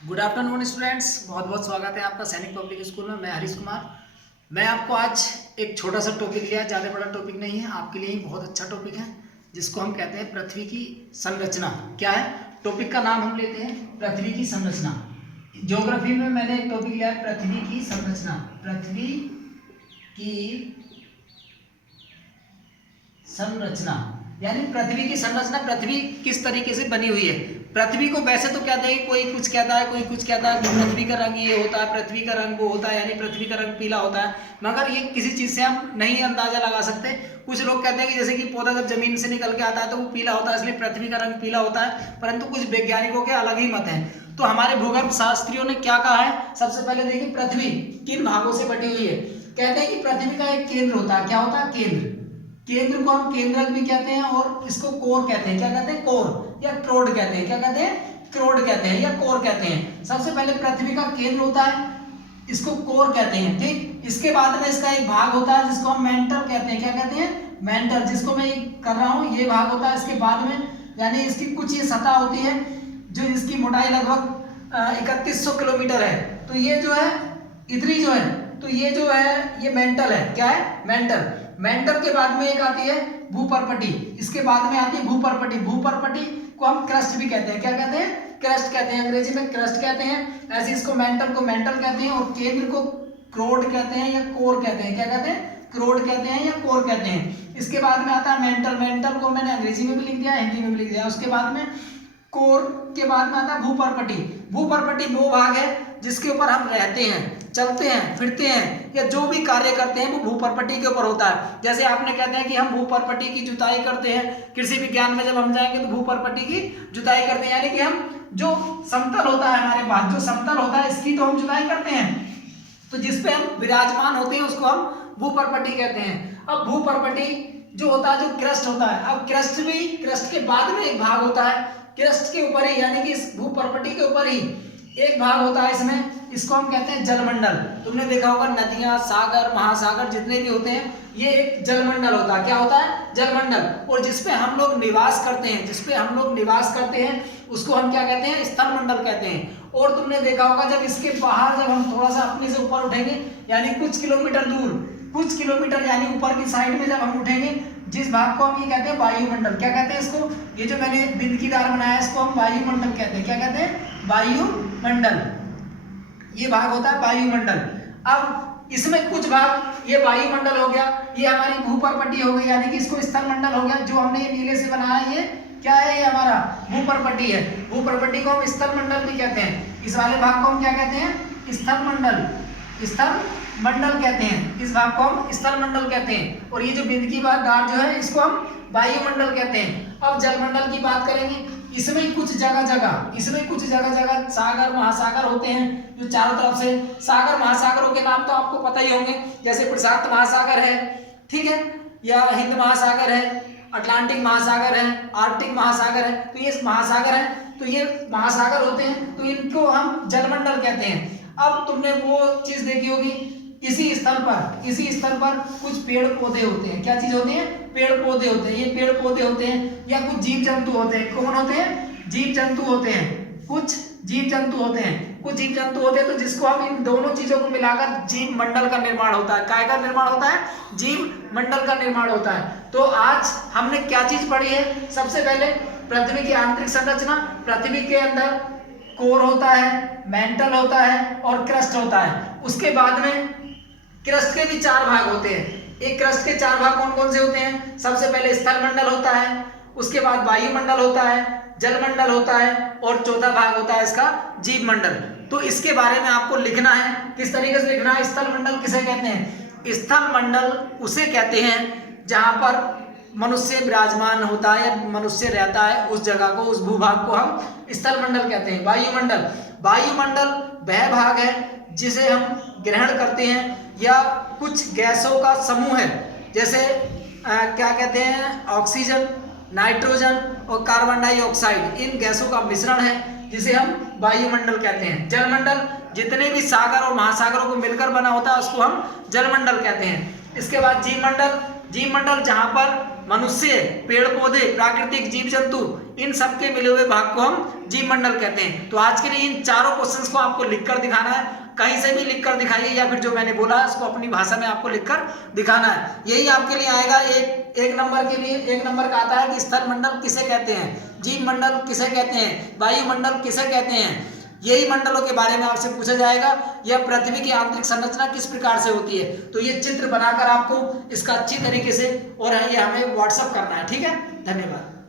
Good afternoon students, बहुत बहुत स्वागत है आपका सैनिक पब्लिक स्कूल में। मैं हरीश कुमार। मैं आपको आज एक छोटा सा टॉपिक लिया, ज़्यादा बड़ा टॉपिक नहीं है, आपके लिए ही बहुत अच्छा टॉपिक है, जिसको हम कहते हैं पृथ्वी की संरचना। क्या है टॉपिक का नाम? हम लेते हैं पृथ्वी की संरचना। ज्योग्राफी में मैंने एक टॉपिक लिया है पृथ्वी की संरचना। पृथ्वी की संरचना यानी पृथ्वी की संरचना, पृथ्वी किस तरीके से बनी हुई है। पृथ्वी को वैसे तो कहते हैं, कोई कुछ कहता है, कोई कुछ कहता है कि पृथ्वी का रंग ये होता है, पृथ्वी का रंग वो होता है, यानी पृथ्वी का रंग पीला होता है, मगर ये किसी चीज से हम नहीं अंदाजा लगा सकते। कुछ लोग कहते हैं कि जैसे कि पौधा जब जमीन से निकल के आता है तो वो पीला होता है, इसलिए पृथ्वी का रंग पीला होता है, परंतु कुछ वैज्ञानिकों के अलग ही मत हैं। तो हमारे भूगर्भ शास्त्रियों ने क्या कहा है, सबसे पहले देखिए पृथ्वी किन भागों से बनी हुई है। कहते हैं कि पृथ्वी का एक केंद्र होता है। क्या होता है? केंद्र। केंद्र को हम केंद्रक भी कहते हैं और इसको कोर कहते हैं। क्या कहते हैं? कोर या क्रोड कहते हैं। क्या कहते हैं? क्रोड कहते हैं या कोर कहते हैं। सबसे पहले पृथ्वी का केंद्र होता है, इसको कोर कहते हैं। ठीक, इसके बाद में इसका एक भाग होता है जिसको हम मेंटल कहते हैं। क्या कहते हैं? मेंटल, जिसको मैं कर रहा हूं, ये भाग होता है। इसके बाद में यानी इसकी कुछ ये सतह होती है जो इसकी मोटाई लगभग 3100 किलोमीटर है। तो ये जो है इतनी जो है, तो ये जो है ये मेंटल है। क्या है? मेंटल। मेंटल के बाद में एक आती है भूपर्पटी, इसके बाद में आती है भूपर्पटी। भूपर्पटी को हम क्रस्ट भी कहते हैं। क्या कहते हैं? क्रस्ट कहते हैं, अंग्रेजी में क्रस्ट कहते हैं। ऐसे इसको मेंटल को मेंटल कहते हैं और केंद्र को क्रोड कहते हैं या कोर कहते हैं। क्या कहते हैं? क्रोड कहते हैं या कोर कहते हैं। इसके बाद में आता है मेंटल। मेंटल को मैंने अंग्रेजी में भी लिख दिया, हिंदी में भी लिख दिया। उसके बाद में कोर के बाद में आता है भूपर्पटी। भूपर्पटी वो भाग है जिसके ऊपर हम रहते हैं, चलते हैं, फिरते हैं या जो भी कार्य करते हैं वो भूपर्पटी के ऊपर होता है। जैसे आपने कहते हैं कि हम भूपर्पटी की जुताई करते हैं, कृषि विज्ञान में जब हम जाएंगे तो भूपर्पटी की जुताई करते हैं, यानी कि हम जो समतल होता है हमारे पास, जो समतल होता है इसकी तो हम जुताई करते हैं। तो जिसपे हम विराजमान होते हैं उसको हम भूपर्पटी कहते हैं। अब भूपर्पटी जो होता है, जो क्रस्ट होता है, अब क्रस्ट भी, क्रस्ट के बाद में एक भाग होता है, क्रस्ट के ऊपर ही यानी कि इस भूपर्पटी के ऊपर ही एक भाग होता है इसमें, इसको हम कहते हैं जलमंडल। तुमने देखा होगा नदियां, सागर, महासागर जितने भी होते हैं ये एक जलमंडल होता है। क्या होता है? जलमंडल। और जिसपे हम लोग निवास करते हैं, जिसपे हम लोग निवास करते हैं उसको हम क्या कहते हैं? स्थलमंडल कहते हैं। और तुमने देखा होगा जब इसके बाहर जब हम थोड़ा सा अपने से ऊपर उठेंगे, यानी कुछ किलोमीटर दूर, कुछ किलोमीटर यानी ऊपर की साइड में जब हम उठेंगे, जिस भाग को हम ये कहते हैं वायुमंडल। क्या कहते हैं इसको? ये जो मैंने बिंदकीदार बनाया है इसको हम वायुमंडल कहते हैं। क्या कहते हैं? वायुमंडल। ये भाग होता है वायुमंडल। अब इसमें कुछ भाग, ये वायुमंडल हो गया, ये हमारी भूपर्पटी हो गई, यानी कि इसको स्थलमंडल हो गया। जो हमने ये नीले से बनाया है ये क्या है? ये हमारा भूपर्पटी है। भूपर्पटी को हम स्थलमंडल भी कहते हैं। इस वाले भाग को हम क्या कहते हैं? स्थलमंडल। स्थलमंडल कहते हैं। इस भाग को हम स्थलमंडल कहते हैं। और ये जो बिंदकीदार जो है इसको हम वायुमंडल कहते हैं। अब जलमंडल की बात करेंगे, इसमें कुछ जगह जगह सागर, महासागर होते हैं जो चारों तरफ से। सागर, महासागरों के नाम तो आपको पता ही होंगे, जैसे प्रशांत महासागर है, ठीक है, या हिंद महासागर है, अटलांटिक महासागर है, आर्कटिक महासागर है। तो ये महासागर है, तो ये महासागर होते हैं, तो इनको हम जलमंडल कहते हैं। अब तुमने वो चीज देखी होगी, इसी स्थल पर कुछ पेड़ पौधे होते हैं। क्या चीज होती है? पेड़ पौधे होते हैं। ये पेड़ पौधे होते हैं या कुछ जीव जंतु होते हैं। कौन होते हैं? जीव जंतु होते हैं। कुछ जीव जंतु होते हैं, कुछ जीव जंतु होते हैं, तो जिसको हम इन दोनों चीजों को मिलाकर जीव मंडल का निर्माण होता है। काय का निर्माण होता है? जीव मंडल का निर्माण होता है। तो आज हमने क्या चीज पढ़ी है? सबसे पहले पृथ्वी की आंतरिक संरचना। पृथ्वी के अंदर कोर होता है, मेंटल होता है और क्रस्ट होता है। उसके बाद में क्रस्ट के भी 4 भाग होते हैं। एक क्रस्ट के 4 भाग कौन कौन से होते हैं? सबसे पहले स्थलमंडल होता है, उसके बाद वायुमंडल होता है, जलमंडल होता है और चौथा भाग होता है इसका जीव मंडल। तो इसके बारे में आपको लिखना है। किस तरीके से लिखना है? स्थलमंडल किसे कहते हैं? स्थलमंडल उसे कहते हैं जहां पर मनुष्य विराजमान होता है या मनुष्य रहता है, उस जगह को, उस भूभाग को हम स्थलमंडल कहते हैं। वायुमंडल, वायुमंडल वह भाग है जिसे हम ग्रहण करते हैं या कुछ गैसों का समूह है, जैसे क्या कहते हैं, ऑक्सीजन, नाइट्रोजन और कार्बन डाइऑक्साइड, इन गैसों का मिश्रण है जिसे हम वायुमंडल कहते हैं। जलमंडल जितने भी सागर और महासागरों को मिलकर बना होता है उसको हम जलमंडल कहते हैं। इसके बाद जीव मंडल, जीव मंडल जहां पर मनुष्य, पेड़ पौधे, प्राकृतिक जीव जंतु इन सबके मिले हुए भाग को हम जीव मंडल कहते हैं। तो आज के लिए इन चारों क्वेश्चंस को आपको लिखकर दिखाना है, कहीं से भी लिखकर दिखाइए या फिर जो मैंने बोला उसको अपनी भाषा में आपको लिखकर दिखाना है। यही आपके लिए आएगा एक नंबर के लिए। एक नंबर का आता है कि स्थल मंडल किसे कहते हैं, जीव मंडल किसे कहते हैं, वायुमंडल किसे कहते हैं। यही मंडलों के बारे में आपसे पूछा जाएगा। यह पृथ्वी की आंतरिक संरचना किस प्रकार से होती है। तो ये चित्र बनाकर आपको इसका अच्छी तरीके से और ये हमें व्हाट्सएप करना है। ठीक है, धन्यवाद।